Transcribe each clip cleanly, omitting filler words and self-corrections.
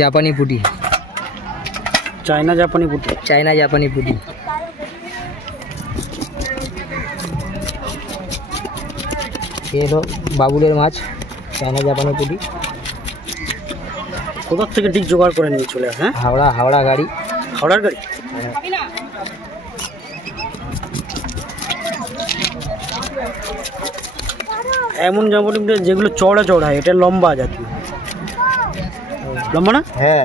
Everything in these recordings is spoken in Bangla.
জাপানি পুটি, চায়না জাপানি পুটি, চায়না জাপানি পুটি। এ হলো বাবুলের মাছ, চায়না জাপানি পুটি। কোথা থেকে ঠিক জোগাড় করে নিয়ে চলে আসে? হাওড়া গাড়ি, হাওড়ার গাড়ি। এমন জাপানি যেগুলো চড়া চড়া, এটা লম্বা জাতীয়, লম্বা না? হ্যাঁ,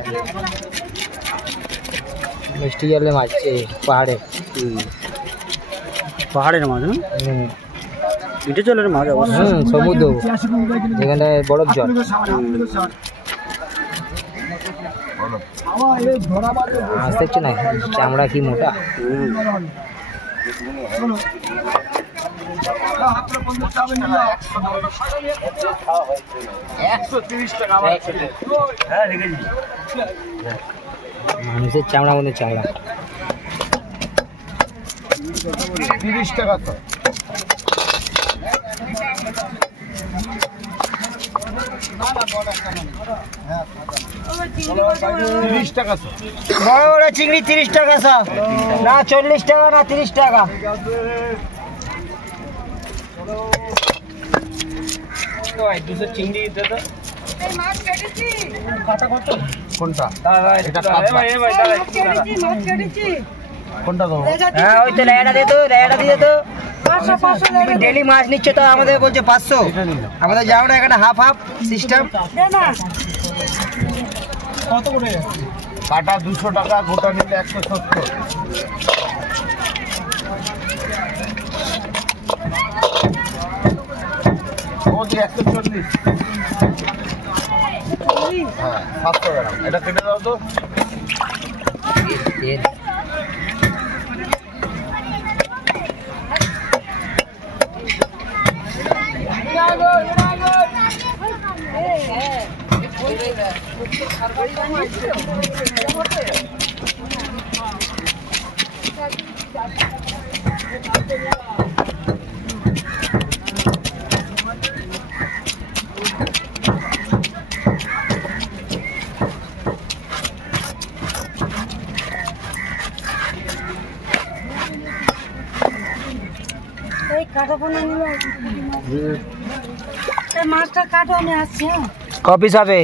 মিষ্টি জলের মাছ, পাহাড়ে, পাহাড়ের মাছ না? মিঠে জলের মাছ অবশ্য, সমুদ্র যেখানে বরফ জল। মাছ দেখছো না, চামড়া কি মোটা। মানুষের চামড়া মনে চামড়া। 30 টাকা তো। বড় বড় চিংড়ি 30 টাকা সব, না 40 টাকা না 30 টাকা। চিংড়ি কোনটা? হ্যাঁ, ওই তো রেয়াটা দিয়ে তো, রেয়াটা দিয়ে তো। ডেলি মাছ নিচ্ছে তো, আমাদের বলছে 500, আমাদের যাও না এখানে হাফ হাফ সিস্টেম। কত করে কাটা? 200 টাকা, গোটা নিলে 170। ওদি 140। হ্যাঁ, 700 গ্রাম। এটা কেটে দাও তো। মাছটা কাটো, আমি আসছি। কপিস হবে।